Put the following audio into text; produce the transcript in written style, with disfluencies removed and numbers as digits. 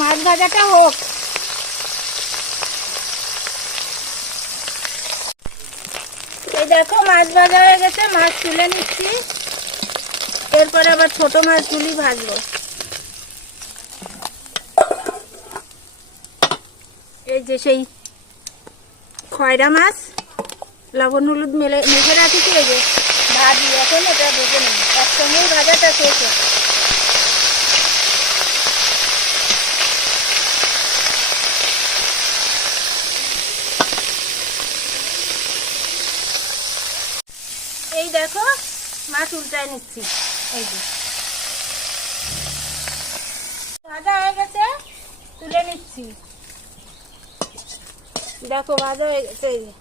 মাছ ভাজাটা হোক। এই দেখো মাছ ভাজা হয়ে গেছে, মাছ তুলে নিচ্ছি। এরপরে আবার ছোট মাছগুলি ভাজবো। এই যে সেই খয়রা মাছ লবণ হলুদ মেখে রাখিছি, এই যে ভাজি। এখন এটা ভেজে নেব, একসঙ্গেই ভাজাটা শেষ হবে। এই দেখো মাছ উল্টায় নিচ্ছি। এই যে ভাজা হয়ে গেছে, তুলে নিচ্ছি। দেখো ভাজা হয়ে গেছে। এই যে